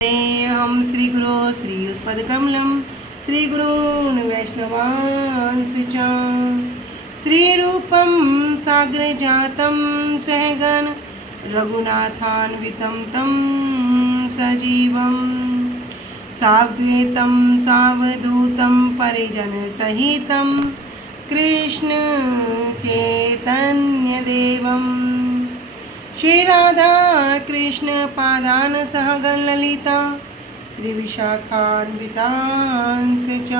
हम श्री गुरु श्रीयुतपदकमलं श्रीगुरून् वैष्णवांश्च च श्रीरूपं साग्रजातं सहगण रघुनाथान्वितं तं सजीवं साद्वैतं सावधूतं परिजनसहितं कृष्ण चैतन्यदेवं श्री राधा कृष्ण पादान सहगण ललिता श्री विशाखान्वितांश्च च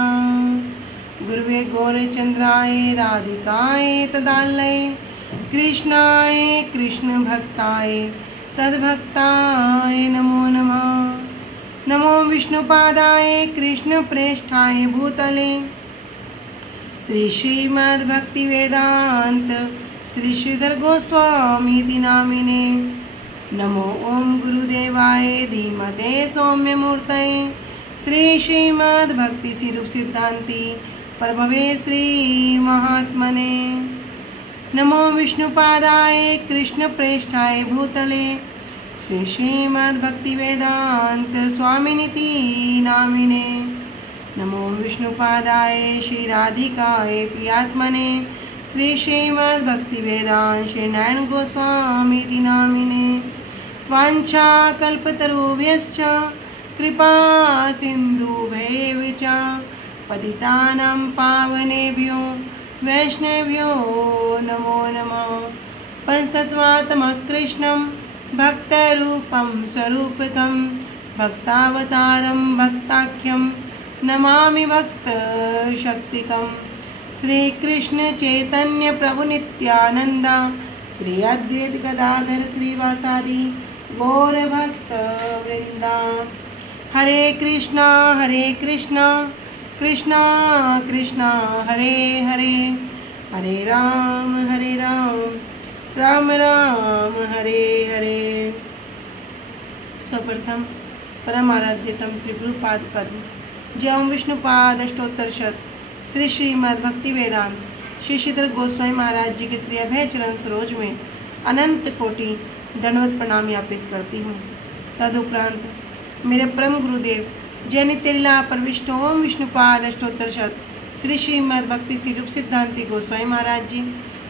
गुरुवे गौरचंद्राय राधिकाय तदालये कृष्णाय कृष्ण भक्ताय तद्भक्ताय नमो नमः। नमो विष्णुपादाय कृष्ण प्रेष्ठाय भूतले श्री श्रीमद्भक्तिवेदांत श्री श्रीधर गोस्वामी नामिने। नमो ओम गुरुदेवाय धीमते सौम्यमूर्तये श्री श्रीमद्भक्ति सिरूप सिद्धांति प्रभवे श्री महात्मने। नमो विष्णुपादाय कृष्ण प्रेष्ठाय भूतले श्री श्रीमद्भक्तिवेदांत स्वामिनिति नामिने। नमो विष्णुपादाय श्री राधिकाय प्रियात्मने श्री श्रीमद्भक्तिवेदांत श्री नारायण गोस्वामी नामिने। वाञ्छा कल्पतरुभ्यश्च कृपा सिन्धुभ्यैव च पतितानां पावनेभ्यो वैष्णवेभ्यो नमो नमः। पंचतत्त्वात्मकं कृष्णं भक्तरूपं स्वरूपकं भक्तावतारं भक्ताख्यं नमामि भक्तशक्तिकम्। श्री कृष्ण चैतन्य प्रभु नित्यानंदा श्री अद्वैत गदाधर श्रीवासादि गौर भक्त वृंदा। हरे कृष्णा कृष्णा कृष्णा हरे हरे, हरे राम राम राम हरे हरे। सर्वप्रथम परम आराध्यतम श्री गुरुपाद पद्म जय ओम विष्णुपाद अष्टोत्तर शत श्री श्रीमद् भक्ति वेदांत श्री श्रीधर गोस्वामी महाराज जी के श्री अभय चरण सरोज में अनंत कोटि दंडवत प्रणाम यापित करती हूँ। तदुपरांत मेरे परम गुरुदेव जय नित्यलीला परविष्ट ओम विष्णुपाद अष्टोत्तर शत श्री श्रीमद् भक्ति सिरूप सिद्धांति गोस्वामी महाराज जी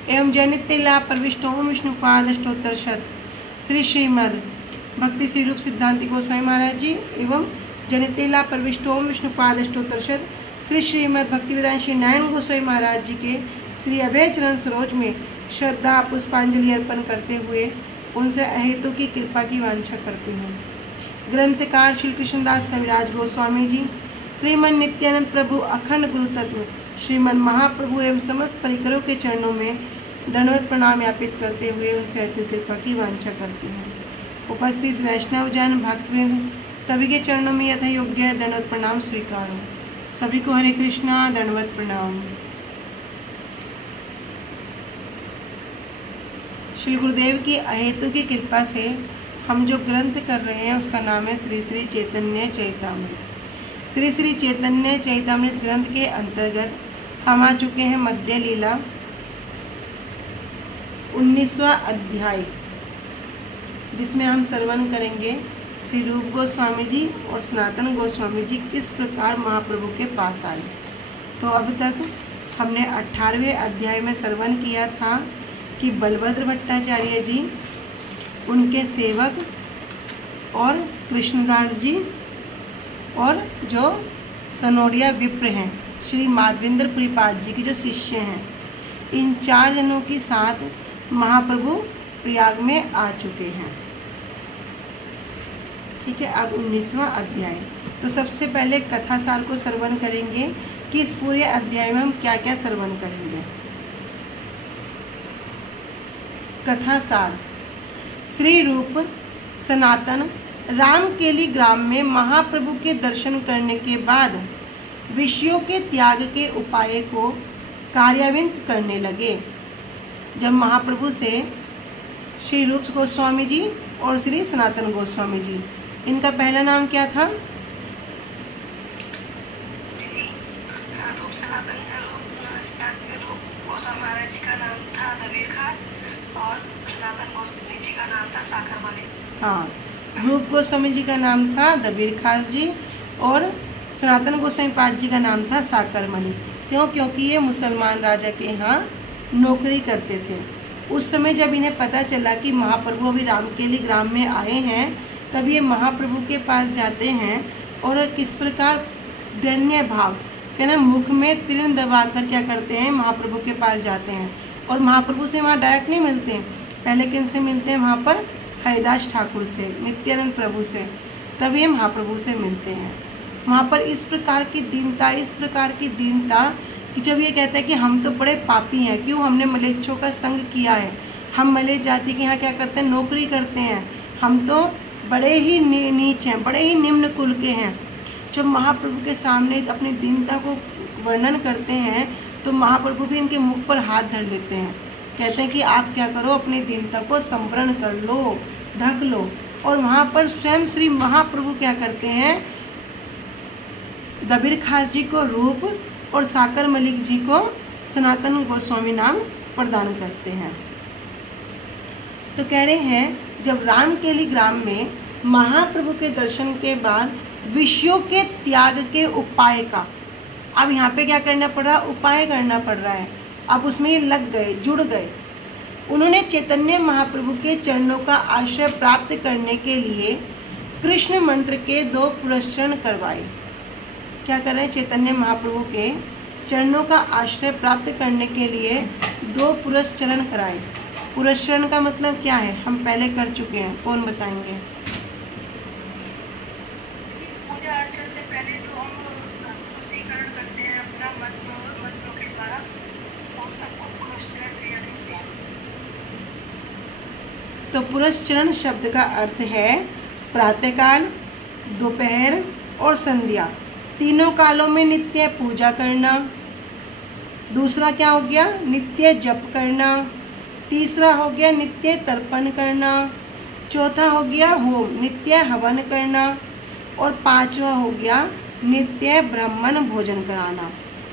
एवं जय नित्यलीला परविष्ट ओम विष्णुपाद अष्टोत्तर शत श्री श्रीमद् भक्ति सिरूप सिद्धांति गोस्वामी महाराज जी एवं जय नित्यलीला परविष्ट ओम विष्णुपाद अष्टोत्तर शत श्री श्रीमद् भक्तिवेदांत श्री नारायण गोस्वामी महाराज जी के श्री अभय चरण सरोज में श्रद्धा पुष्पांजलि अर्पण करते हुए उनसे अहेतु की कृपा की वांछा करती हूँ। ग्रंथकार श्री कृष्णदास कविराज गोस्वामी जी, श्रीमन नित्यानंद प्रभु अखंड गुरु तत्व श्रीमन महाप्रभु एवं समस्त परिकरों के चरणों में दंडवत प्रणाम यापित करते हुए उनसे अहेतु कृपा की वांछा करती हूँ। उपस्थित वैष्णव जन भक्तवृंद सभी के चरणों में यथा योग्य दंडवत प्रणाम स्वीकार हो। सभी को हरे कृष्णा दंडवत प्रणाम। श्री गुरुदेव की अहेतु की कृपा से हम जो ग्रंथ कर रहे हैं उसका नाम है श्री श्री चैतन्य चैतामृत। श्री श्री चैतन्य चैतामृत ग्रंथ के अंतर्गत हम आ चुके हैं मध्य लीला 19वां अध्याय, जिसमें हम श्रवण करेंगे श्री रूप गोस्वामी जी और सनातन गोस्वामी जी किस प्रकार महाप्रभु के पास आए। तो अब तक हमने 18वें अध्याय में श्रवण किया था कि बलभद्र भट्टाचार्य जी, उनके सेवक और कृष्णदास जी और जो सनोडिया विप्र हैं श्री माधवेंद्र पुरीपाद जी के जो शिष्य हैं, इन 4 जनों के साथ महाप्रभु प्रयाग में आ चुके हैं। ठीक है, अब 19वां अध्याय। तो सबसे पहले कथासार को श्रवण करेंगे कि इस पूरे अध्याय में हम क्या क्या श्रवण करेंगे। कथासार। श्री रूप सनातन रामकेली ग्राम में महाप्रभु के दर्शन करने के बाद विषयों के त्याग के उपाय को कार्यान्वित करने लगे। जब महाप्रभु से श्री रूप गोस्वामी जी और श्री सनातन गोस्वामी जी, इनका पहला नाम क्या था? गोस्वामी महाराज जी का नाम था दबीर खास और सनातन गोस्वामी जी का नाम था साखर वाले। हाँ, रूप गोस्वामी जी का नाम था दबीर खास जी और सनातन गोस्वामी पाद जी का नाम था साकर मलिक। क्यों? क्योंकि ये मुसलमान राजा के यहाँ नौकरी करते थे। उस समय जब इन्हें पता चला कि महाप्रभु अभी रामकेली ग्राम में आए हैं, तब ये महाप्रभु के पास जाते हैं और किस प्रकार दैन्य भाव कहना मुख में तीर्ण दबाकर क्या करते हैं, महाप्रभु के पास जाते हैं। और महाप्रभु से वहाँ डायरेक्ट नहीं मिलते हैं, पहले किन से मिलते हैं? वहाँ पर हरिदास ठाकुर से, नित्यानंद प्रभु से, तब ये महाप्रभु से मिलते हैं। वहाँ पर इस प्रकार की दीनता कि जब ये कहता है कि हम तो बड़े पापी हैं, क्यों? हमने मलेच्छों का संग किया है, हम मलेच्छ जाति के यहाँ क्या करते हैं? नौकरी करते हैं, हम तो बड़े ही नीच हैं, बड़े ही निम्न कुल के हैं। जब महाप्रभु के सामने अपनी दीनता को वर्णन करते हैं तो महाप्रभु भी इनके मुख पर हाथ धर लेते हैं, कहते हैं कि आप क्या करो, अपनी दीनता को संवरण कर लो, ढक लो। और वहाँ पर स्वयं श्री महाप्रभु क्या करते हैं? दबीर खास जी को रूप और साकर मलिक जी को सनातन गोस्वामी नाम प्रदान करते हैं। तो कह रहे हैं जब रामकेली ग्राम में महाप्रभु के दर्शन के बाद विषयों के त्याग के उपाय का, अब यहाँ पे क्या करना पड़ रहा? उपाय करना पड़ रहा है। अब उसमें ये लग गए, जुड़ गए। उन्होंने चैतन्य महाप्रभु के चरणों का आश्रय प्राप्त करने के लिए कृष्ण मंत्र के 2 पुरस्चरण करवाए। क्या कर रहे हैं? चैतन्य महाप्रभु के चरणों का आश्रय प्राप्त करने के लिए 2 पुरस्चरण कराए। पुरस्चरण का मतलब क्या है? हम पहले कर चुके हैं, कौन बताएंगे? पूजा अर्चन से पहले जो हम शुद्धिकरण करते हैं अपना मंत्रों के द्वारा, और सबको पुरस्चरण दिया जाता है। तो पुरस्चरण शब्द का अर्थ है प्रातःकाल, दोपहर और संध्या, तीनों कालों में नित्य पूजा करना। दूसरा क्या हो गया? नित्य जप करना। तीसरा हो गया नित्य तर्पण करना। चौथा हो गया होम, नित्य हवन करना। और 5वां हो गया नित्य ब्राह्मण भोजन कराना।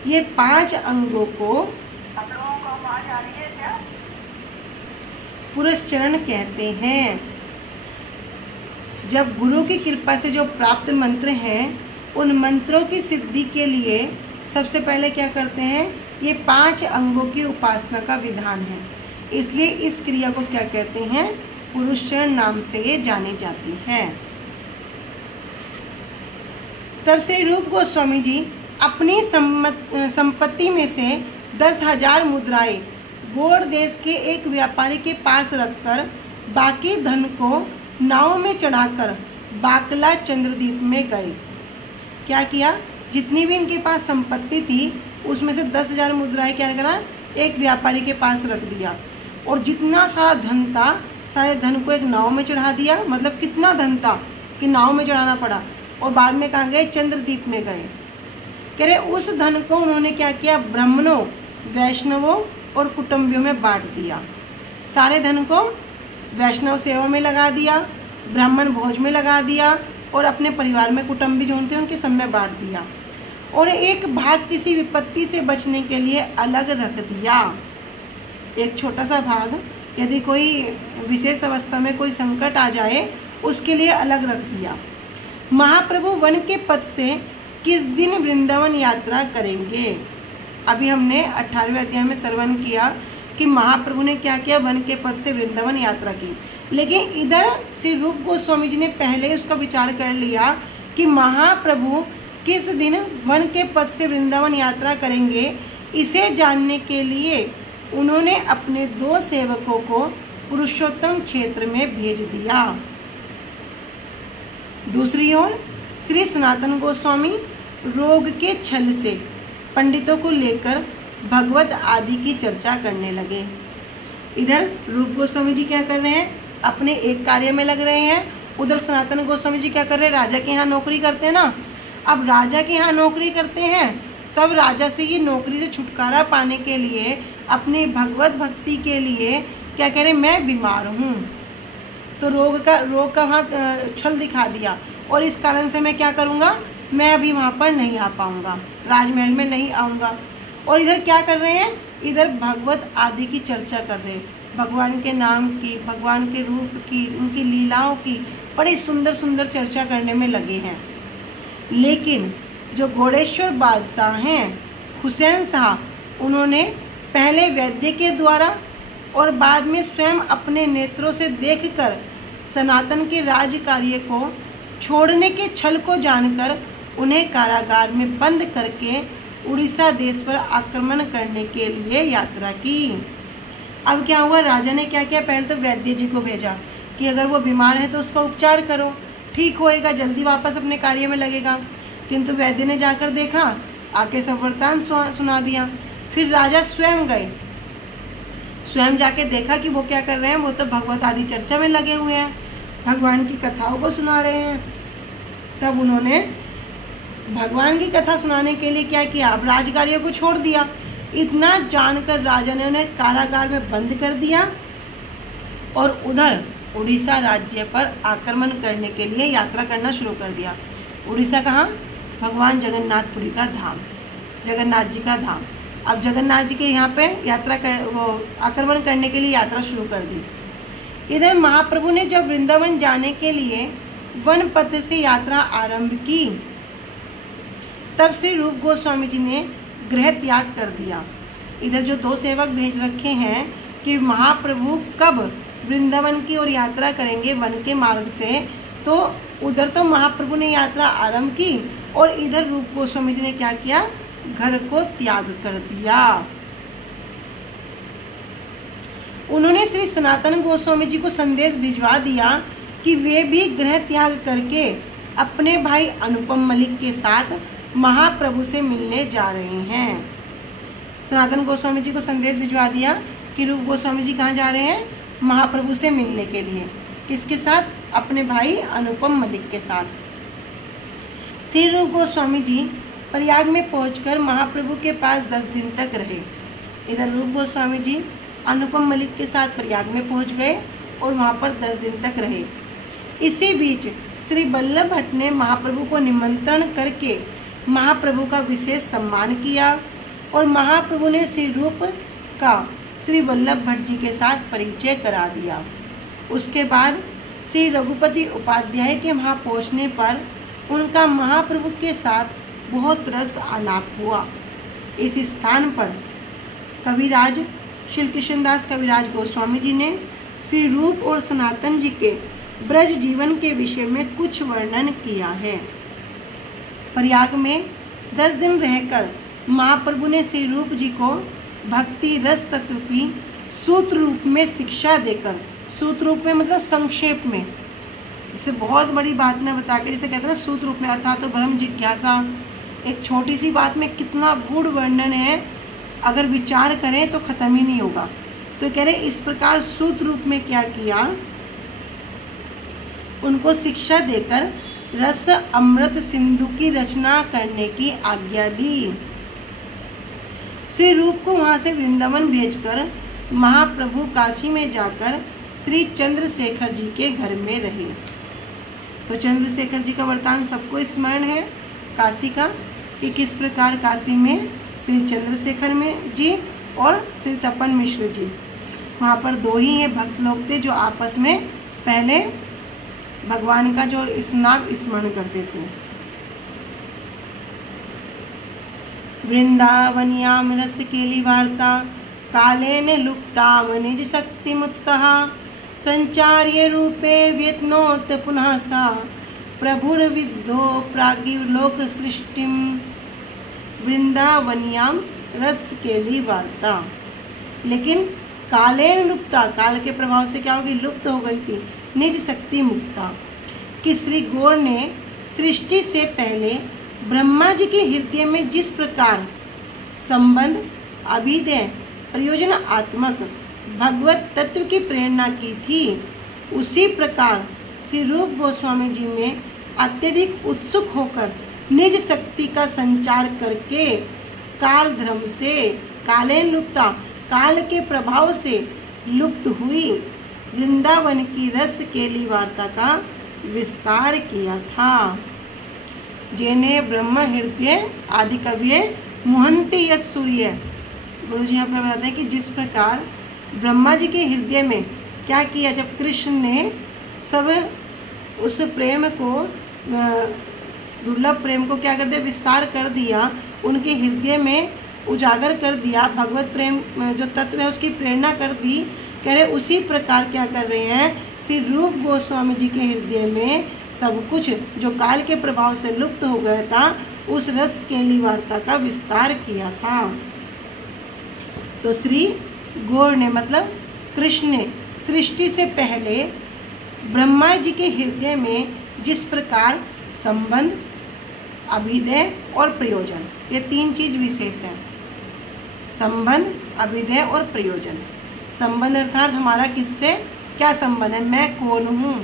ये 5 अंगों को आप लोगों को आवाज आ रही है क्या? पुरस्चरण कहते हैं। जब गुरु की कृपा से जो प्राप्त मंत्र हैं, उन मंत्रों की सिद्धि के लिए सबसे पहले क्या करते हैं? ये 5 अंगों की उपासना का विधान है, इसलिए इस क्रिया को क्या कहते हैं? पुरस्चरण नाम से ये जानी जाती है। तब श्री रूप गोस्वामी जी अपनी संपत्ति में से 10,000 मुद्राएं गौड़ देश के एक व्यापारी के पास रखकर बाकी धन को नाव में चढ़ाकर बाकला चंद्रदीप में गए। क्या किया? जितनी भी इनके पास संपत्ति थी उसमें से 10,000 मुद्राएं क्या करा? एक व्यापारी के पास रख दिया। और जितना सारा धन था, सारे धन को एक नाव में चढ़ा दिया। मतलब कितना धन था कि नाव में चढ़ाना पड़ा। और बाद में कहाँ गए? चंद्रदीप में गए। कह रहे उस धन को उन्होंने क्या किया? ब्राह्मणों, वैष्णवों और कुटुंबियों में बांट दिया। सारे धन को वैष्णव सेवा में लगा दिया, ब्राह्मण भोज में लगा दिया और अपने परिवार में कुटुंबी जो थे उनके सब में बांट दिया। और एक भाग किसी विपत्ति से बचने के लिए अलग रख दिया। एक छोटा सा भाग यदि कोई विशेष अवस्था में कोई संकट आ जाए उसके लिए अलग रख दिया। महाप्रभु वन के पथ से किस दिन वृंदावन यात्रा करेंगे? अभी हमने 18वें अध्याय में श्रवण किया कि महाप्रभु ने क्या किया? वन के पथ से वृंदावन यात्रा की। लेकिन इधर श्री रूप गोस्वामी जी ने पहले उसका विचार कर लिया कि महाप्रभु किस दिन वन के पथ से वृंदावन यात्रा करेंगे। इसे जानने के लिए उन्होंने अपने 2 सेवकों को पुरुषोत्तम क्षेत्र में भेज दिया। दूसरी ओर श्री सनातन गोस्वामी रोग के छल से पंडितों को लेकर भगवत आदि की चर्चा करने लगे। इधर रूप गोस्वामी जी क्या कर रहे हैं? अपने एक कार्य में लग रहे हैं। उधर सनातन गोस्वामी जी क्या कर रहे हैं? राजा के यहाँ नौकरी करते हैं ना। अब राजा के यहाँ नौकरी करते हैं, तब राजा से ये नौकरी से छुटकारा पाने के लिए, अपनी भगवत भक्ति के लिए क्या कह रहे हैं? मैं बीमार हूँ, तो रोग का वहाँ छल दिखा दिया और इस कारण से मैं क्या करूँगा? मैं अभी वहाँ पर नहीं आ पाऊँगा, राजमहल में नहीं आऊँगा। और इधर क्या कर रहे हैं? इधर भगवत आदि की चर्चा कर रहे हैं, भगवान के नाम की, भगवान के रूप की, उनकी लीलाओं की बड़ी सुंदर सुंदर चर्चा करने में लगे हैं। लेकिन जो घोड़ेश्वर बादशाह हैं हुसैन शाह, उन्होंने पहले वैद्य के द्वारा और बाद में स्वयं अपने नेत्रों से देखकर सनातन के राज्य कार्य को छोड़ने के छल को जानकर उन्हें कारागार में बंद करके उड़ीसा देश पर आक्रमण करने के लिए यात्रा की। अब क्या हुआ, राजा ने क्या किया, पहले तो वैद्य जी को भेजा कि अगर वो बीमार है तो उसका उपचार करो, ठीक होएगा, जल्दी वापस अपने कार्य में लगेगा। किंतु वैद्य ने जाकर देखा, आके सब वृत्तांत सुना दिया। फिर राजा स्वयं गए, स्वयं जाके देखा कि वो क्या कर रहे हैं, वो तो भगवत आदि चर्चा में लगे हुए हैं, भगवान की कथाओं को सुना रहे हैं। तब उन्होंने भगवान की कथा सुनाने के लिए क्या किया, अब राजकार्यों को छोड़ दिया। इतना जानकर राजा ने उन्हें कारागार में बंद कर दिया और उधर उड़ीसा राज्य पर आक्रमण करने के लिए यात्रा करना शुरू कर दिया। उड़ीसा कहाँ, भगवान जगन्नाथपुरी का धाम, जगन्नाथ जी का धाम। अब जगन्नाथ जी के यहाँ पे आक्रमण करने के लिए यात्रा शुरू कर दी। इधर महाप्रभु ने जब वृंदावन जाने के लिए वन पथ से यात्रा आरंभ की, तब श्री रूप गोस्वामी जी ने गृह त्याग कर दिया। इधर जो दो सेवक भेज रखे हैं कि महाप्रभु कब वृंदावन की ओर यात्रा करेंगे वन के मार्ग से, तो उधर तो महाप्रभु ने यात्रा आरंभ की और इधर रूप गोस्वामी जी ने क्या किया, घर को त्याग कर दिया। उन्होंने श्री सनातन गोस्वामी जी को संदेश भिजवा दिया कि वे भी गृह त्याग करके अपने भाई अनुपम मलिक के साथ महाप्रभु से मिलने जा रहे हैं। सनातन गोस्वामी जी को संदेश भिजवा दिया कि रूप गोस्वामी जी कहाँ जा रहे हैं, महाप्रभु से मिलने के लिए। किसके साथ, अपने भाई अनुपम मलिक के साथ। श्री रूप गोस्वामी जी प्रयाग में पहुंचकर महाप्रभु के पास 10 दिन तक रहे। इधर रूप गोस्वामी जी अनुपम मलिक के साथ प्रयाग में पहुंच गए और वहां पर 10 दिन तक रहे। इसी बीच श्री वल्लभ भट्ट ने महाप्रभु को निमंत्रण करके महाप्रभु का विशेष सम्मान किया और महाप्रभु ने श्री रूप का श्री वल्लभ भट्ट जी के साथ परिचय करा दिया। उसके बाद श्री रघुपति उपाध्याय के वहाँ पहुँचने पर उनका महाप्रभु के साथ बहुत रस आलाप हुआ। इस स्थान पर कविराज श्री कृष्णदास कविराज गोस्वामी जी ने श्री रूप और सनातन जी के ब्रज जीवन के विषय में कुछ वर्णन किया है। प्रयाग में 10 दिन रहकर महाप्रभु ने श्री रूप जी को भक्ति रस तत्व की सूत्र रूप में शिक्षा देकर, सूत्र रूप में मतलब संक्षेप में, इसे बहुत बड़ी बात न बताकर, जिसे कहते हैं ना सूत्र रूप में, अर्थात तो ब्रह्म जिज्ञासा, एक छोटी सी बात में कितना गूढ़ वर्णन है, अगर विचार करें तो खत्म ही नहीं होगा। तो कह रहे इस प्रकार सूत्र रूप में क्या किया, उनको शिक्षा देकर रस अमृत सिंधु की रचना करने की आज्ञा दी। श्री रूप को वहां से वृंदावन भेजकर महाप्रभु काशी में जाकर श्री चंद्रशेखर जी के घर में रहे। तो चंद्रशेखर जी का वृत्तांत सबको स्मरण है काशी का, कि किस प्रकार काशी में श्री चंद्रशेखर में जी और श्री तपन मिश्र जी, वहाँ पर 2 ही हैं भक्त लोग थे जो आपस में पहले भगवान का जो नाम स्मरण करते थे। वृंदावनियाम रस केली वार्ता कालेन लुप्ताम निज शक्ति मुत्कहा संचार्य रूपे व्यत्नोत पुनः सा प्रभुर्विद्धो प्रागिलोक सृष्टिम। वृंदावनियाम रस केली वार्ता, लेकिन कालेन लुप्ता, काल के प्रभाव से क्या होगी, लुप्त हो गई थी, निज शक्ति मुक्ता, कि श्री गौर ने सृष्टि से पहले ब्रह्मा जी के हृदय में जिस प्रकार संबंध अभिदय प्रयोजनात्मक भगवत तत्व की प्रेरणा की थी, उसी प्रकार श्री रूप गोस्वामी जी में अत्यधिक उत्सुक होकर निज शक्ति का संचार करके काल धर्म से, कालेन लुप्ता, काल के प्रभाव से लुप्त हुई वृंदावन की रस केली वार्ता का विस्तार किया था। जेने ब्रह्म हृदय आदि कवि मुहंति यत सूर्य। गुरु जी यहाँ पर बताते हैं कि जिस प्रकार ब्रह्मा जी के हृदय में क्या किया, जब कृष्ण ने सब उस प्रेम को, दुर्लभ प्रेम को क्या कर दिया, विस्तार कर दिया, उनके हृदय में उजागर कर दिया, भगवत प्रेम जो तत्व है उसकी प्रेरणा कर दी। कह रहे उसी प्रकार क्या कर रहे हैं, श्री रूप गोस्वामी जी के हृदय में सब कुछ जो काल के प्रभाव से लुप्त हो गया था, उस रस केली वार्ता का विस्तार किया था। तो श्री गौर ने मतलब कृष्ण ने सृष्टि से पहले ब्रह्मा जी के हृदय में जिस प्रकार संबंध, अभिदय और प्रयोजन, ये 3 चीज विशेष है। संबंध, अभिदय और प्रयोजन। संबंध अर्थात हमारा किससे क्या संबंध है, मैं कौन हूँ,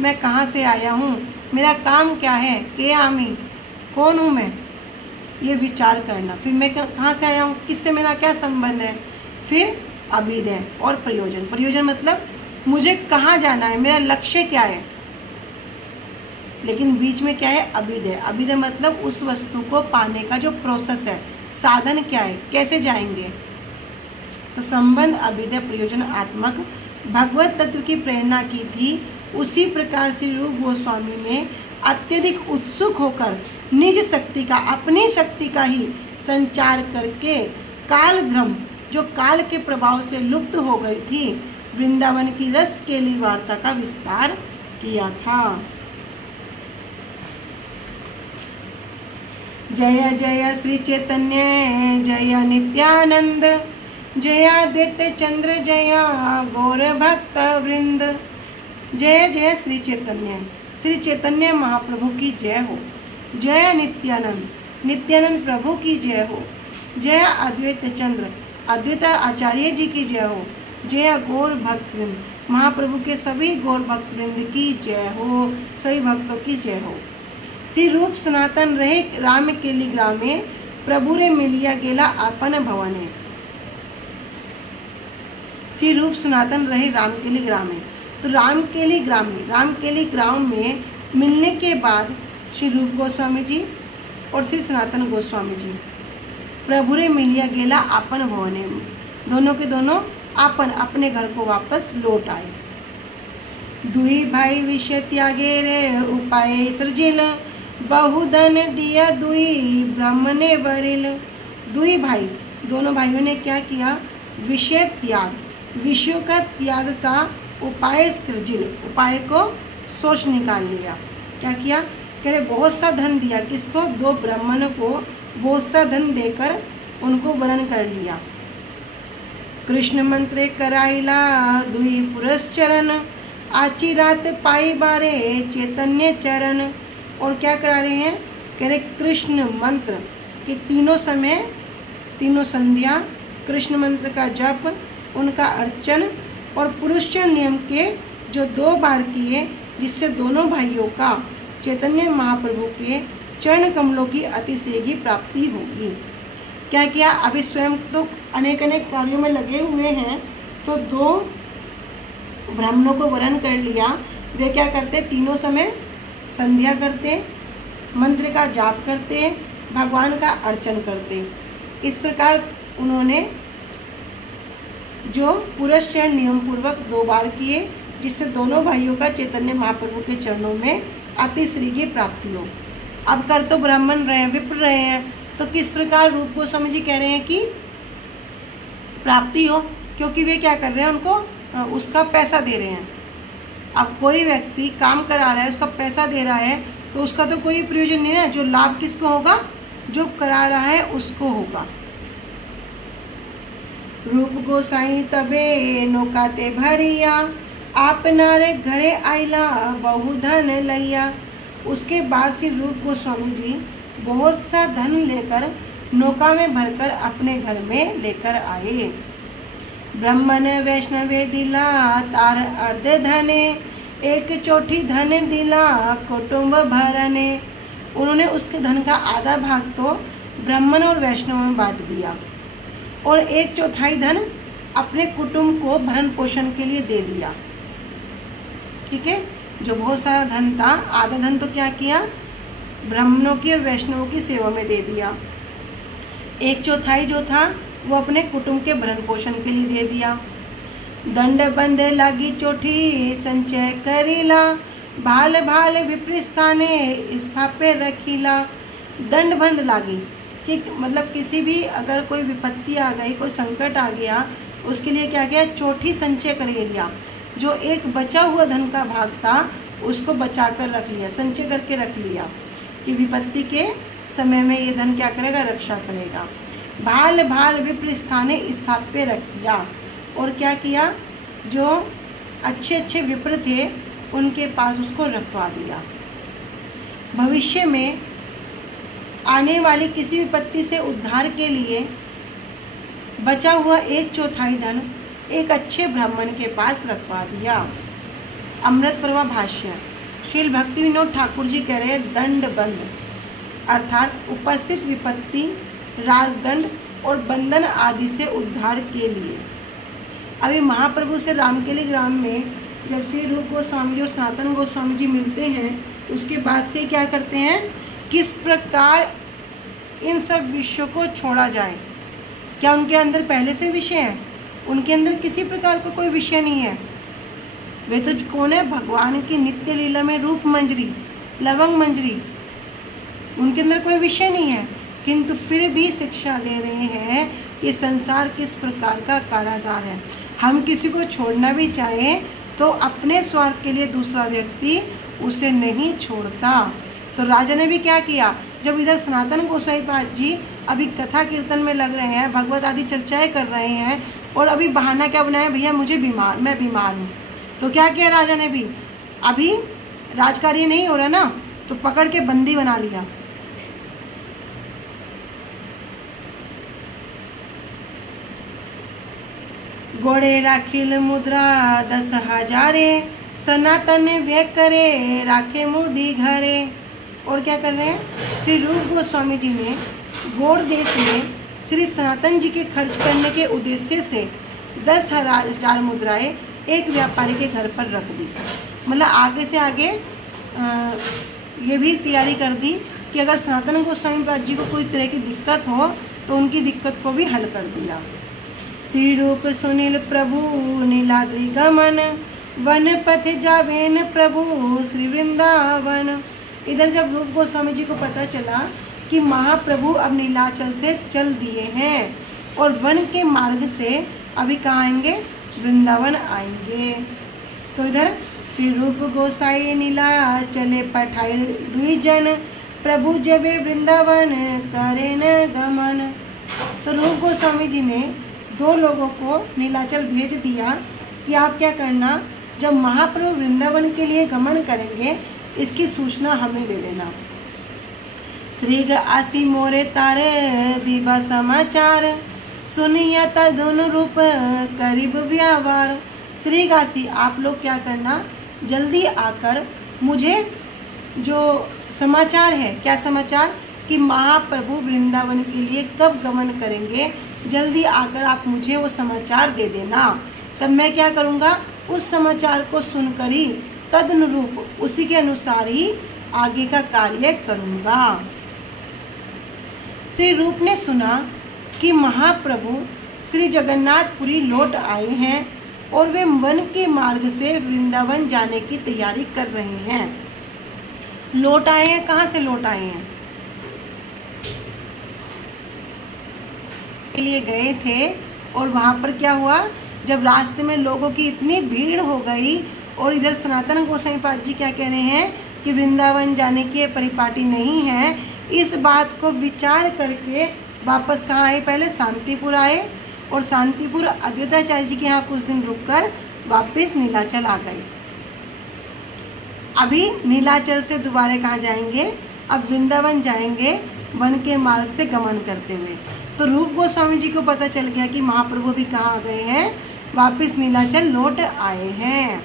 मैं कहाँ से आया हूँ, मेरा काम क्या है, के आमी, कौन हूँ मैं, ये विचार करना। फिर मैं कहाँ से आया हूँ, किससे मेरा क्या संबंध है। फिर अभिदय और प्रयोजन। प्रयोजन मतलब मुझे कहाँ जाना है, मेरा लक्ष्य क्या है। लेकिन बीच में क्या है, अभिदय। अभिदय मतलब उस वस्तु को पाने का जो प्रोसेस है, साधन क्या है, कैसे जाएंगे। तो संबंध, अभिदय, प्रयोजन आत्मक भगवत तत्व की प्रेरणा की थी। उसी प्रकार श्री रूप गोस्वामी ने अत्यधिक उत्सुक होकर निज शक्ति का, अपनी शक्ति का ही संचार करके काल धर्म जो काल के प्रभाव से लुप्त हो गई थी, वृंदावन की रस केली वार्ता का विस्तार किया था। जय जय श्री चैतन्य जय नित्यानंद, जयादित्य चंद्र जया गौर भक्त वृंद। जय जय श्री चैतन्य, श्री चैतन्य महाप्रभु की जय हो। जय नित्यानंद, नित्यानंद प्रभु की जय हो। जय अद्वैत चंद्र, अद्वैत आचार्य जी की जय हो। जय गौर भक्त वृंद, महाप्रभु के सभी गौर भक्त वृंद की जय हो, सभी भक्तों की जय हो। श्री रूप सनातन रहे राम केली ग्रामे, प्रभु रे मिलिया गेला आपन भवने। श्री रूप सनातन रहे रामकेली ग्राम में। तो रामकेली ग्राम में मिलने के बाद श्री रूप गोस्वामी जी और श्री सनातन गोस्वामी जी प्रभु रे मिलिया गेला आपन भवने, दोनों के दोनों आपन अपने घर को वापस लौट आए। दुई भाई विषय त्यागे रे उपाय सृजिल, बहुधन दिया दुई ब्राह्मणे वरिल। दुई भाई, दोनों भाइयों ने क्या किया, विषय त्याग, विषयों का त्याग का उपाय सृजिल, उपाय को सोच निकाल लिया। क्या किया, कह रहे बहुत सा धन दिया, किसको, 2 ब्राह्मणों को बहुत सा धन देकर उनको वरण कर लिया। कृष्ण मंत्रे कराइला दुई पुरस्चरण, आची रात पाई बारे चैतन्य चरण। और क्या करा रहे हैं, कह रहे कृष्ण मंत्र के तीनों समय, तीनों संध्या कृष्ण मंत्र का जप, उनका अर्चन और पुरुषचरण नियम के जो 2 बार किए, जिससे दोनों भाइयों का चैतन्य महाप्रभु के चरण कमलों की अतिशय की प्राप्ति होगी। क्या किया, अभी स्वयं तो अनेक अनेक कार्यों में लगे हुए हैं, तो 2 ब्राह्मणों को वरण कर लिया। वे क्या करते, तीनों समय संध्या करते, मंत्र का जाप करते, भगवान का अर्चन करते। इस प्रकार उन्होंने जो पुरस्चरण नियम पूर्वक 2 बार किए, जिससे दोनों भाइयों का चैतन्य महाप्रभु के चरणों में अतिश्री की प्राप्ति हो। अब कर तो ब्राह्मण रहे हैं, विप्र रहे हैं, तो किस प्रकार रूप गोस्वामी जी कह रहे हैं कि प्राप्ति हो, क्योंकि वे क्या कर रहे हैं, उनको उसका पैसा दे रहे हैं। अब कोई व्यक्ति काम करा रहा है, उसका पैसा दे रहा है, तो उसका तो कोई प्रयोजन नहीं है। जो लाभ किसको होगा, जो करा रहा है उसको होगा। रूप गोसाई तबे नौकाते भरिया, आप नारे घरे आइला बहु धन लैया। उसके बाद से रूप गोस्वामी जी बहुत सा धन लेकर नौका में भरकर अपने घर में लेकर आए। ब्राह्मण वैष्णवे दिला तार अर्ध धने, 1 चौथी धन दिला कुटुंब भरने। उन्होंने उसके धन का आधा भाग तो ब्राह्मण और वैष्णव में बांट दिया और 1/4 धन अपने कुटुंब को भरण पोषण के लिए दे दिया। ठीक है, जो बहुत सारा धन था, आधा धन तो क्या किया, ब्राह्मणों की और वैष्णवों की सेवा में दे दिया। 1/4 जो था वो अपने कुटुंब के भरण पोषण के लिए दे दिया। दंड बंदे लागी चोटी संचय करीला, भाल भाल विप्रस्थाने स्थापे रखीला दंड बंध लागी, कि मतलब किसी भी अगर कोई विपत्ति आ गई, कोई संकट आ गया, उसके लिए क्या किया, चोटी संचय कर लिया। जो एक बचा हुआ धन का भाग था उसको बचा कर रख लिया, संचय करके रख लिया कि विपत्ति के समय में ये धन क्या करेगा, रक्षा करेगा। भाल भाल विप्रस्थाने स्थाप्य रखिया, और क्या किया, जो अच्छे अच्छे विप्र थे उनके पास उसको रखवा दिया। भविष्य में आने वाली किसी विपत्ति से उद्धार के लिए बचा हुआ 1/4 धन एक अच्छे ब्राह्मण के पास रखवा दिया। अमृत प्रभा भाष्य। श्रील भक्ति विनोद ठाकुर जी कह रहे हैं दंड बंद अर्थात उपस्थित विपत्ति, राजदंड और बंधन आदि से उद्धार के लिए। अभी महाप्रभु से रामकेली ग्राम में जब श्री रूप गोस्वामी जी और सनातन गोस्वामी जी मिलते हैं, उसके बाद से क्या करते हैं, किस प्रकार इन सब विषयों को छोड़ा जाए। क्या उनके अंदर पहले से विषय है? उनके अंदर किसी प्रकार का कोई विषय नहीं है। वे तो कौन है, भगवान की नित्य लीला में रूप मंजरी, लवंग मंजरी, उनके अंदर कोई विषय नहीं है, किंतु फिर भी शिक्षा दे रहे हैं कि संसार किस प्रकार का कारागार है। हम किसी को छोड़ना भी चाहें तो अपने स्वार्थ के लिए दूसरा व्यक्ति उसे नहीं छोड़ता। तो राजा ने भी क्या किया, जब इधर सनातन गोसाई पाद जी अभी कथा कीर्तन में लग रहे हैं, भगवत आदि चर्चाएं कर रहे हैं, और अभी बहाना क्या बनाया, भैया मुझे मैं बीमार हूँ, तो क्या किया राजा ने भी, अभी राजकार्य नहीं हो रहा ना, तो पकड़ के बंदी बना लिया। गोड़े राखिल मुद्रा 10,000 सनातन व्यय करे राखे मुदी घरे। और क्या कर रहे हैं, श्री रूप गोस्वामी जी ने गौड़ देश में श्री सनातन जी के खर्च करने के उद्देश्य से 10,000 मुद्राएं एक व्यापारी के घर पर रख दी। मतलब आगे से आगे ये भी तैयारी कर दी कि अगर सनातन गोस्वामी पाद जी को कोई तरह की दिक्कत हो तो उनकी दिक्कत को भी हल कर दिया। श्री रूप सुनील प्रभु नीलाद्रि गमन, वन पथ जावेन प्रभु श्री वृंदावन। इधर जब रूप गोस्वामी जी को पता चला कि महाप्रभु अब नीलाचल से चल दिए हैं और वन के मार्ग से अभी कहाँ आएंगे, वृंदावन आएंगे, तो इधर श्री रूप गोसाई नीलाचले पठाई दुई जन, प्रभु जबे वृंदावन करे न गमन। तो रूप गोस्वामी जी ने 2 लोगों को नीलाचल भेज दिया कि आप क्या करना, जब महाप्रभु वृंदावन के लिए गमन करेंगे इसकी सूचना हमें दे देना। श्री आसी मोरे तारे दीवा समाचार, सुनिया तदुन रूप करीब व्यवहार। श्री गासी आप लोग क्या करना, जल्दी आकर मुझे जो समाचार है, क्या समाचार, कि महाप्रभु वृंदावन के लिए कब गमन करेंगे, जल्दी आकर आप मुझे वो समाचार दे देना। तब मैं क्या करूँगा, उस समाचार को सुनकर ही तदनुरूप उसी के अनुसार ही आगे का कार्य करूँगा। श्री रूप ने सुना कि महाप्रभु श्री जगन्नाथपुरी लौट आए हैं और वे वन के मार्ग से वृंदावन जाने की तैयारी कर रहे हैं। लौट आए हैं, कहाँ से लौट आए हैं, के लिए गए थे, और वहाँ पर क्या हुआ, जब रास्ते में लोगों की इतनी भीड़ हो गई और इधर सनातन गोसाई पाद जी क्या कह रहे हैं कि वृंदावन जाने की परिपाटी नहीं है, इस बात को विचार करके वापस कहाँ आए, पहले शांतिपुर आए और शांतिपुर अद्वैताचार्य जी के यहाँ कुछ दिन रुककर वापस नीलाचल आ गए। अभी नीलाचल से दोबारा कहाँ जाएंगे, अब वृंदावन जाएंगे वन के मार्ग से गमन करते हुए। तो रूप गोस्वामी जी को पता चल गया कि महाप्रभु भी कहाँ आ गए हैं, वापस नीलाचल लौट आए हैं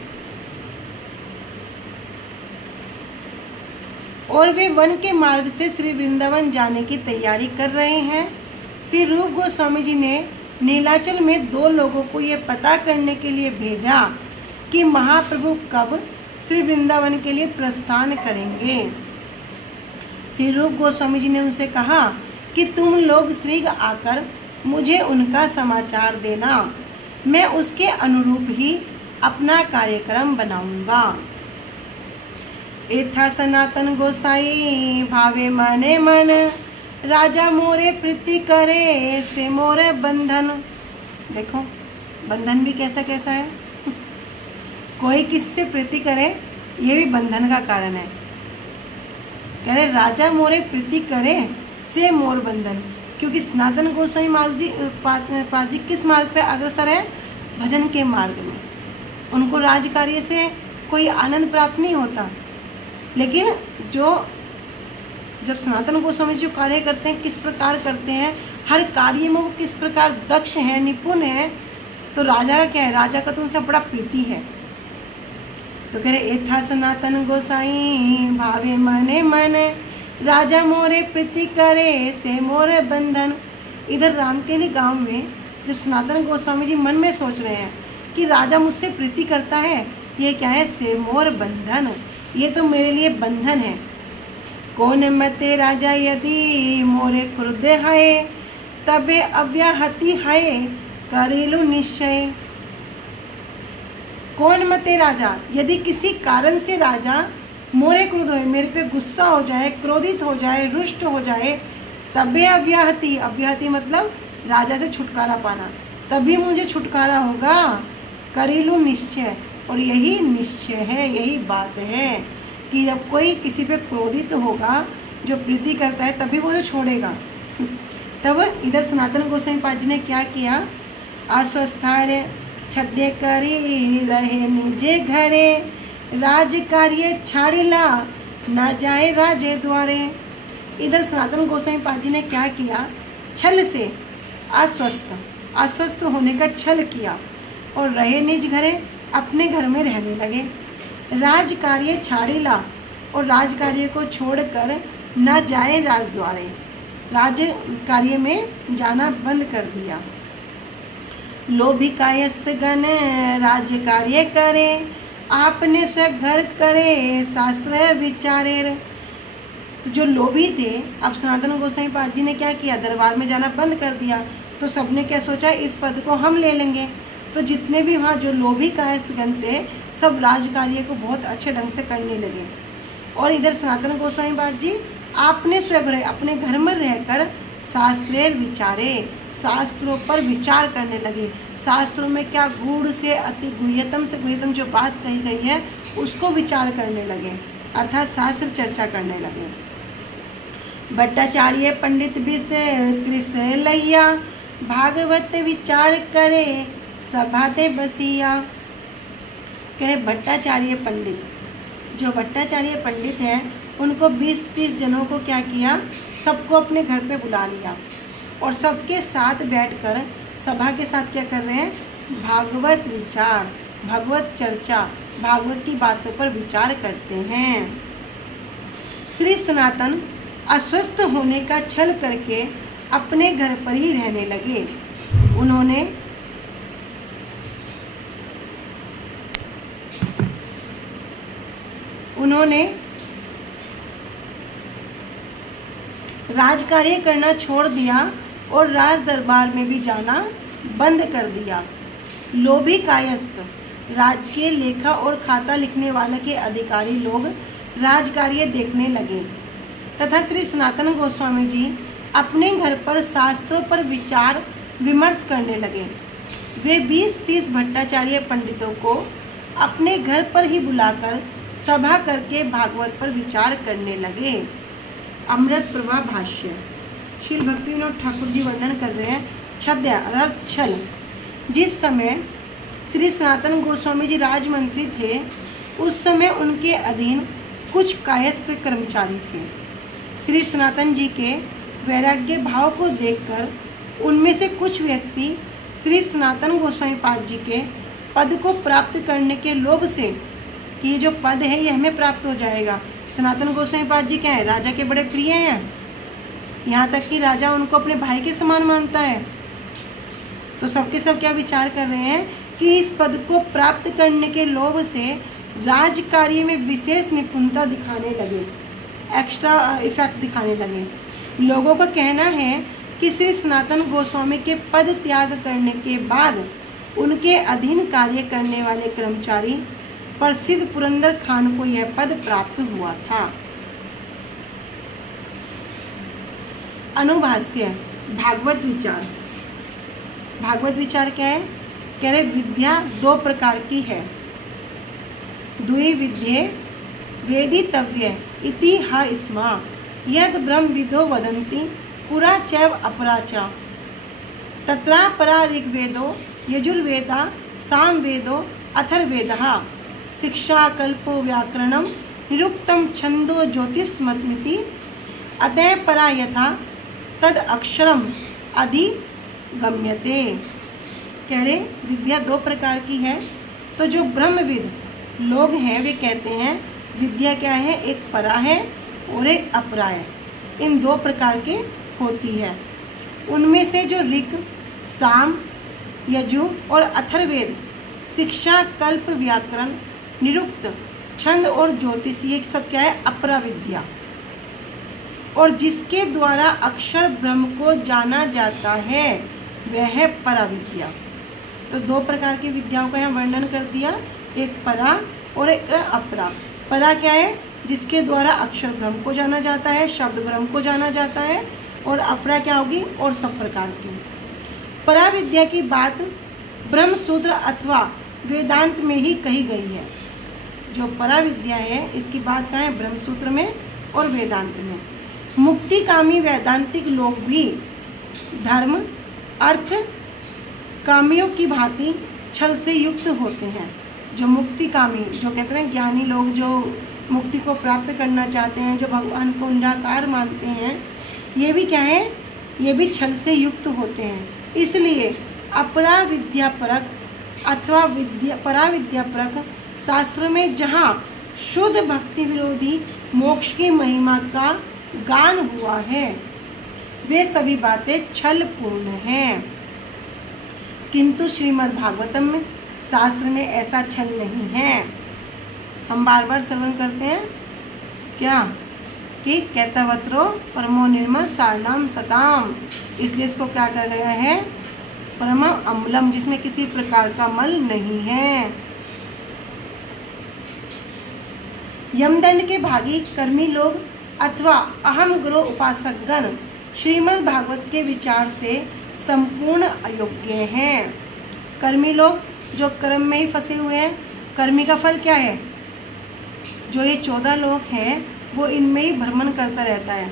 और वे वन के मार्ग से श्री वृंदावन जाने की तैयारी कर रहे हैं। श्री रूप गोस्वामी जी ने नीलाचल में 2 लोगों को ये पता करने के लिए भेजा कि महाप्रभु कब श्री वृंदावन के लिए प्रस्थान करेंगे। श्री रूप गोस्वामी जी ने उनसे कहा कि तुम लोग शीघ्र आकर मुझे उनका समाचार देना, मैं उसके अनुरूप ही अपना कार्यक्रम बनाऊंगा। एथा सनातन गोसाई भावे मने मन, राजा मोरे प्रीति करे से मोरे बंधन। देखो बंधन भी कैसा कैसा है कोई किससे प्रीति करे ये भी बंधन का कारण है। कह रहे राजा मोरे प्रीति करे से मोर बंधन, क्योंकि सनातन गोसाई पाद जी किस मार्ग पे अग्रसर है? भजन के मार्ग में। उनको राज कार्य से कोई आनंद प्राप्त नहीं होता, लेकिन जब सनातन गोस्वामी जो कार्य करते हैं किस प्रकार करते हैं, हर कार्य में वो किस प्रकार दक्ष है, निपुण है, तो राजा का क्या है? राजा का तो उनसे बड़ा प्रीति है। तो कह रहे एथा सनातन गोसाई भावे मने मन, राजा मोरे प्रीति करे से मोरे बंधन। इधर रामकेली गांव में जब सनातन गोस्वामी जी मन में सोच रहे हैं कि राजा मुझसे प्रीति करता है, ये क्या है? से मोर बंधन, ये तो मेरे लिए बंधन है। कौन मते राजा यदि मोरे क्रुद्ध है, तबे अव्याहति है करेलु निश्चय। कौन मते राजा, यदि किसी कारण से राजा मोरे क्रोध हो, मेरे पे गुस्सा हो जाए, क्रोधित हो जाए, रुष्ट हो जाए, तबे अव्याहति, अव्याहति मतलब राजा से छुटकारा पाना, तभी मुझे छुटकारा होगा। करेलु निश्चय, और यही निश्चय है, यही बात है कि जब कोई किसी पे क्रोधित होगा, जो प्रीति करता है, तभी वो छोड़ेगा। तब इधर सनातन गोस्वामी पाद जी ने क्या किया? अस्वस्थारे छद्य करी रहे निजे घरे, राज कार्य छाड़िला न जाए राजे द्वारे। इधर सनातन गोस्वामी पाद जी ने क्या किया? छल से अस्वस्थ होने का छल किया और रहे निज घरे, अपने घर में रहने लगे। राज कार्य छाड़िला, और राज कार्य को छोड़कर न जाए राज द्वारे, राज कार्य में जाना बंद कर दिया। लोभी कायस्थ गण राज्य कार्य करे, आपने स्वयं घर करे शास्त्र विचारे। तो जो लोभी थे, अब सनातन गोसाई पाद जी ने क्या किया? दरबार में जाना बंद कर दिया। तो सबने क्या सोचा? इस पद को हम ले लेंगे। तो जितने भी वहाँ जो लोभी कायस्थ गण थे, सब राज कार्य को बहुत अच्छे ढंग से करने लगे। और इधर सनातन गोस्वामी पाद जी आपने स्वयं अपने घर में रहकर शास्त्रेर विचारे, शास्त्रों पर विचार करने लगे। शास्त्रों में क्या गूढ़ से अति गुह्यतम से गुह्यतम जो बात कही गई है, उसको विचार करने लगे, अर्थात शास्त्र चर्चा करने लगे। भट्टाचार्य पंडित विषय त्रिशैलैया, भागवत विचार करे सभाते बसिया। कह रहे भट्टाचार्य पंडित, जो भट्टाचार्य पंडित हैं, उनको 20-30 जनों को क्या किया? सबको अपने घर पे बुला लिया और सबके साथ बैठकर सभा के साथ क्या कर रहे हैं? भागवत विचार, भगवत चर्चा, भागवत की बातों पर विचार करते हैं। श्री सनातन अस्वस्थ होने का छल करके अपने घर पर ही रहने लगे। उन्होंने राजकार्य करना छोड़ दिया और राज दरबार में भी जाना बंद कर दिया। लोभी कायस्थ, राजकीय लेखा और खाता लिखने वाले के अधिकारी लोग राजकार्य देखने लगे तथा श्री सनातन गोस्वामी जी अपने घर पर शास्त्रों पर विचार विमर्श करने लगे। वे 20-30 भट्टाचार्य पंडितों को अपने घर पर ही बुलाकर सभा करके भागवत पर विचार करने लगे। अमृत प्रभा भाष्य। श्रील भक्ति विनोद ठाकुर जी वर्णन कर रहे हैं छद्य अर्थात छल। जिस समय श्री सनातन गोस्वामी जी राजमंत्री थे, उस समय उनके अधीन कुछ कायस्थ कर्मचारी थे। श्री सनातन जी के वैराग्य भाव को देखकर उनमें से कुछ व्यक्ति श्री सनातन गोस्वामी पाद जी के पद को प्राप्त करने के लोभ से कि ये जो पद है ये हमें प्राप्त हो जाएगा। सनातन गोस्वामी पाद जी क्या है? राजा के बड़े प्रिय हैं, यहाँ तक कि राजा उनको अपने भाई के समान मानता है। तो सबके सब क्या विचार कर रहे हैं कि इस पद को प्राप्त करने के लोभ से राज कार्य में विशेष निपुणता दिखाने लगे, एक्स्ट्रा इफेक्ट दिखाने लगे। लोगों का कहना है कि श्री सनातन गोस्वामी के पद त्याग करने के बाद उनके अधीन कार्य करने वाले कर्मचारी प्रसिद्ध पुरंदर खान को यह पद प्राप्त हुआ था। अनुभाष्य भागवत विचार। भागवत विचार क्या है? कह रहे विद्या दो प्रकार की है। द्वि विद्ये वेदितव्य इति हा स्मा यद ब्रह्मविदो वदन्ति पुरा चैव अपरा च तत्रा परा ऋग्वेदो यजुर्वेदा सामवेदो अथर्वेदः शिक्षा कल्पो व्याकरणम निरुक्तम छंदो ज्योतिषमतमिति अतः परा यथा तद अक्षरम अधिगम्यते। कह रहे विद्या दो प्रकार की है। तो जो ब्रह्मविद लोग हैं वे कहते हैं विद्या क्या है? एक परा है और एक अपरा है। इन दो प्रकार की होती है। उनमें से जो ऋग, साम, यजु और अथर्वेद शिक्षा, कल्प, व्याकरण, निरुक्त, छंद और ज्योतिष ये सब क्या है? अपरा विद्या। और जिसके द्वारा अक्षर ब्रह्म को जाना जाता है वह है परा विद्या। तो दो प्रकार की विद्याओं का यहाँ वर्णन कर दिया, एक परा और एक अपरा। परा क्या है? जिसके द्वारा अक्षर ब्रह्म को जाना जाता है, शब्द ब्रह्म को जाना जाता है। और अपरा क्या होगी? और सब प्रकार की। परा विद्या की बात ब्रह्म सूत्र अथवा वेदांत में ही कही गई है। जो परा विद्या है इसकी बात कहाँ है? ब्रह्म सूत्र में और वेदांत में। मुक्तिकामी वैदांतिक लोग भी धर्म अर्थ कामियों की भांति छल से युक्त होते हैं। जो मुक्तिकामी, जो कहते हैं ज्ञानी लोग, जो मुक्ति को प्राप्त करना चाहते हैं, जो भगवान को निराकार मानते हैं, ये भी क्या है? ये भी छल से युक्त होते हैं। इसलिए अपरा विद्यापरक अथवा परा विद्यापरक शास्त्रों में जहाँ शुद्ध भक्ति विरोधी मोक्ष की महिमा का गान हुआ है वे सभी बातें छल पूर्ण हैं। किंतु श्रीमद् भागवतम में शास्त्र में ऐसा छल नहीं है। हम बार बार श्रवण करते हैं क्या कि कैतवत्रो परमो निर्मल सारनाम सताम, इसलिए इसको क्या कहा गया है? परम अम्लम, जिसमें किसी प्रकार का मल नहीं है। यमदंड के भागी कर्मी लोग अथवा अहम गुरु उपासक गण श्रीमद् भागवत के विचार से संपूर्ण अयोग्य हैं। कर्मी लोग जो कर्म में ही फंसे हुए हैं, कर्मी का फल क्या है? जो ये 14 लोग हैं वो इनमें ही भ्रमण करता रहता है।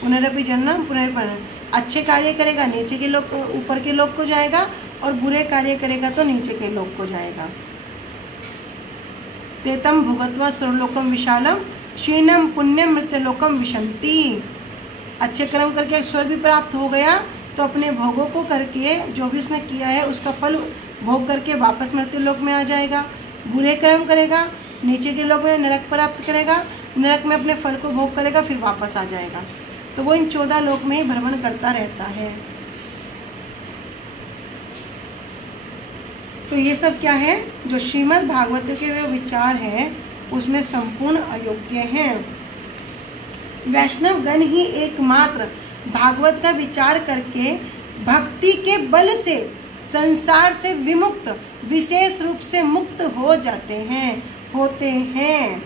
पुनरपि जन्म पुनर्जन्म। अच्छे कार्य करेगा नीचे के लोग, ऊपर के लोग को जाएगा, और बुरे कार्य करेगा तो नीचे के लोग को जाएगा। तेतम भुगत्वा स्वर्लोकम विशालम शीनम पुण्यम मृत्यलोकम विशंति। अच्छे कर्म करके स्वर्ग भी प्राप्त हो गया तो अपने भोगों को करके जो भी उसने किया है उसका फल भोग करके वापस मृत्युलोक में आ जाएगा। बुरे कर्म करेगा नीचे के लोक में नरक प्राप्त करेगा, नरक में अपने फल को भोग करेगा, फिर वापस आ जाएगा। तो वो इन 14 लोक में ही भ्रमण करता रहता है। तो ये सब क्या है? जो श्रीमद् भागवत के वे विचार हैं उसमें संपूर्ण अयोग्य हैं। वैष्णव गण ही एकमात्र भागवत का विचार करके भक्ति के बल से संसार से विमुक्त, विशेष रूप से मुक्त हो जाते हैं, होते हैं।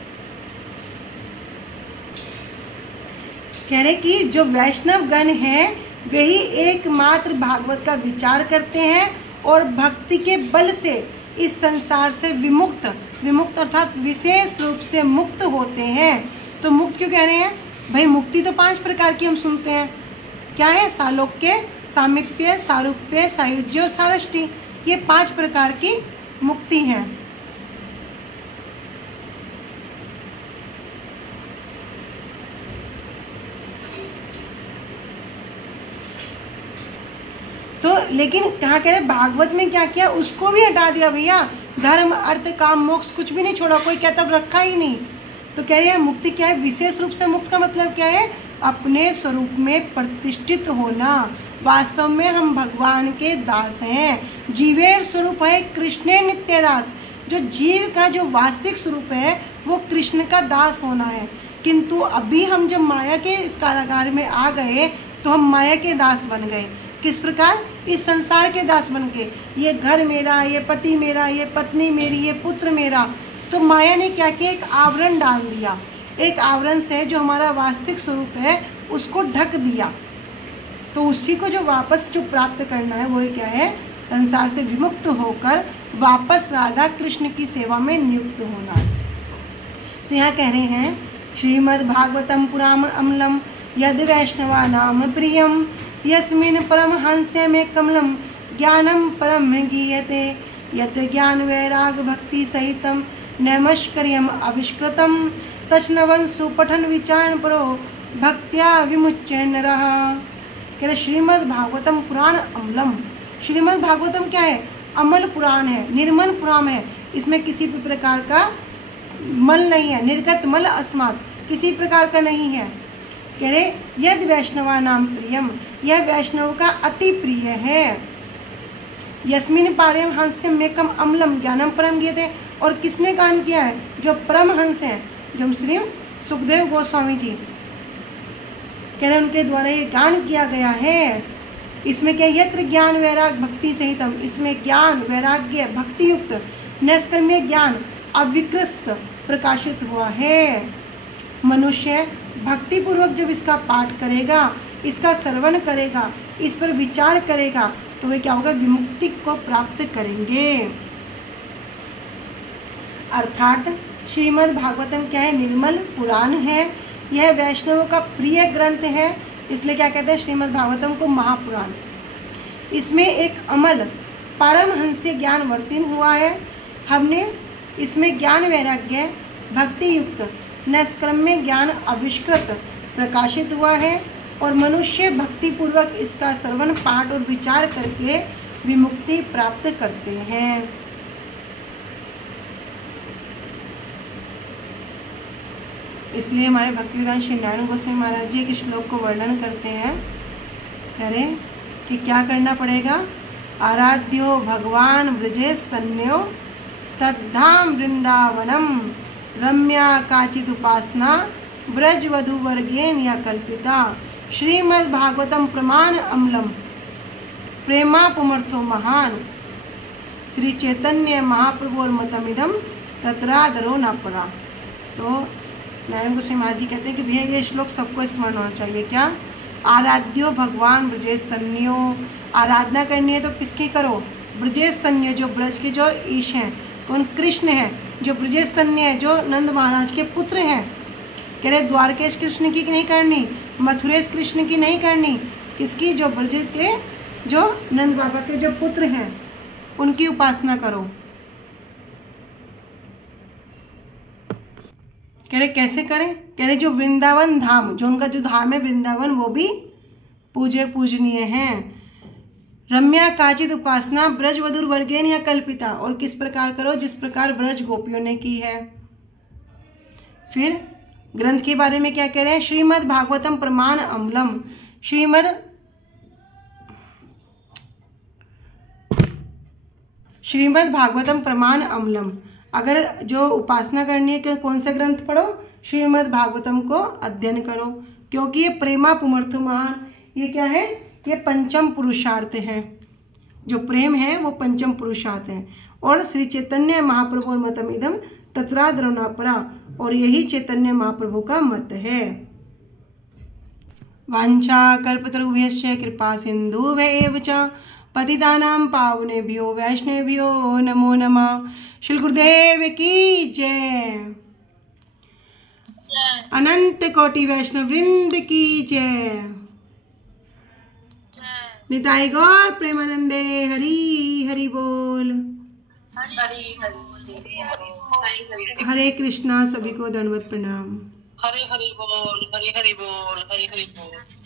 कह रहे कि जो वैष्णव गण हैं वे ही एकमात्र भागवत का विचार करते हैं और भक्ति के बल से इस संसार से विमुक्त, विमुक्त अर्थात विशेष रूप से मुक्त होते हैं। तो मुक्त क्यों कह रहे हैं भाई? मुक्ति तो 5 प्रकार की हम सुनते हैं। क्या है? सालोक्य, सामीप्य, सारूप्य, सायुज्य और सारष्टि। ये 5 प्रकार की मुक्ति हैं। तो लेकिन कहाँ कह रहे भागवत में क्या किया? उसको भी हटा दिया भैया। धर्म अर्थ काम मोक्ष कुछ भी नहीं छोड़ा, कोई कहता रखा ही नहीं। तो कह रहे हैं मुक्ति क्या है? विशेष रूप से मुक्त का मतलब क्या है? अपने स्वरूप में प्रतिष्ठित होना। वास्तव में हम भगवान के दास हैं। जीवेर स्वरूप है कृष्ण नित्य दास। जो जीव का जो वास्तविक स्वरूप है वो कृष्ण का दास होना है। किंतु अभी हम जब माया के इस कारागार में आ गए तो हम माया के दास बन गए। किस प्रकार? इस संसार के दास बन के, ये घर मेरा, ये पति मेरा, ये पत्नी मेरी, ये पुत्र मेरा, तो माया ने क्या किया, एक आवरण डाल दिया, एक आवरण से जो हमारा वास्तविक स्वरूप है उसको ढक दिया। तो उसी को जो वापस जो प्राप्त करना है वो क्या है, संसार से विमुक्त होकर वापस राधा कृष्ण की सेवा में नियुक्त होना। तो यहाँ कह रहे हैं श्रीमद् भागवतम पुराण अम्लम यद वैष्णवा नाम प्रियम यस्मिन् परमहंस्य में कमलम ज्ञानम परम गीयते यत ज्ञान वैराग भक्ति सहितम नैमश्कर्यम अविष्कृतम तस्नवन सुपठन विचारण परो भक्त्या विमुच्य नरः। कह रहे श्रीमद् भागवतम पुराण अम्लम। श्रीमद् भागवतम क्या है, अमल पुराण है, निर्मल पुराण है, इसमें किसी भी प्रकार का मल नहीं है, निर्गत मल अस्मात्, किसी प्रकार का नहीं है। कह रहे यद वैष्णवा नाम प्रियम, यह वैष्णव का अति प्रिय है। यस्मिन पारम हंस्यम मेकम अम्लम ज्ञानम परम गीयते, और किसने गान किया है, जो परम हंस हैं, जो श्री सुखदेव गोस्वामी जी कह रहे उनके द्वारा ये गान किया गया है। इसमें क्या, यत्र ज्ञान वैराग भक्ति सहितम, इसमें ज्ञान वैराग्य भक्ति युक्त नैष्कर्म्य ज्ञान अविकृत प्रकाशित हुआ है। मनुष्य भक्ति पूर्वक जब इसका पाठ करेगा, इसका श्रवण करेगा, इस पर विचार करेगा, तो वे क्या होगा, विमुक्ति को प्राप्त करेंगे। अर्थात श्रीमद् भागवतम क्या है, निर्मल पुराण है, यह वैष्णव का प्रिय ग्रंथ है, इसलिए क्या कहते हैं श्रीमद् भागवतम को महापुराण। इसमें एक अमल पारमहंस्य ज्ञान वर्तिन हुआ है। हमने इसमें ज्ञान वैराग्य भक्ति युक्त नैष्कर्म्य ज्ञान आविष्कृत प्रकाशित हुआ है, और मनुष्य भक्ति पूर्वक इसका श्रवण पाठ और विचार करके विमुक्ति प्राप्त करते हैं। इसलिए हमारे भक्तिवेदांत श्री नारायण गोस्वामी महाराज जी के श्लोक को वर्णन करते हैं, कह रहे कि क्या करना पड़ेगा, आराध्यो भगवान ब्रजेस्तन्यो तद्धाम वृंदावनम रम्या काचिद उपासना ब्रज वधु वर्गेन या कल्पिता श्रीमद् भागवतम प्रमाण अम्लम प्रेमा पुमर्थो महान श्री चैतन्य महाप्रभुर मतमिदम तत्रादरो न पड़ा। तो नारायण गोस्वामी महाराज जी कहते हैं कि भैया ये श्लोक सबको स्मरण होना चाहिए। क्या, आराध्यो भगवान ब्रजेस्तन्यो, आराधना करनी है तो किसकी करो, ब्रजेस्तन्य, जो ब्रज के जो ईश हैं, कौन, कृष्ण है, जो ब्रजेस्तन्य है, जो नंद महाराज के पुत्र हैं। कह रहे द्वारकेश कृष्ण की नहीं करनी, मथुरेश कृष्ण की नहीं करनी, किसकी, जो ब्रज के, जो नंद बाबा के जो पुत्र हैं उनकी उपासना करो। कह रहे कैसे करें, कह रहे जो वृंदावन धाम, जो उनका जो धाम है वृंदावन, वो भी पूजनीय है। रम्या काचित उपासना ब्रज वधुर वर्गेन या कल्पिता, और किस प्रकार करो, जिस प्रकार ब्रज गोपियों ने की है। फिर ग्रंथ के बारे में क्या कह रहे हैं, श्रीमद् भागवतम प्रमाण अम्लम, श्रीमद् भागवतम प्रमाण अम्लम। अगर जो उपासना करनी है कि कौन सा ग्रंथ पढ़ो, श्रीमद् भागवतम को अध्ययन करो, क्योंकि ये प्रेमा पुमर्थो महान, ये क्या है, ये पंचम पुरुषार्थ है। जो प्रेम है वो पंचम पुरुषार्थ है, और श्री चैतन्य महाप्रभु मतम इदम तत्रादरो पड़ा, और यही चैतन्य महाप्रभु का मत है। वांछा कल्पतरुभ्यश्च कृपा सिन्धुभ्येव च पतितानां पावनेभ्यो वैष्णवेभ्यो नमो नमः। श्री गुरुदेव की जय। अनंत कोटि वैष्णव वृंद की जय। निताई गौर प्रेमानंदे हरि हरि बोल। हरे कृष्णा, सभी को दंडवत प्रणाम। हरि हरि बोल, हरि हरि बोल, हरि हरि बोल।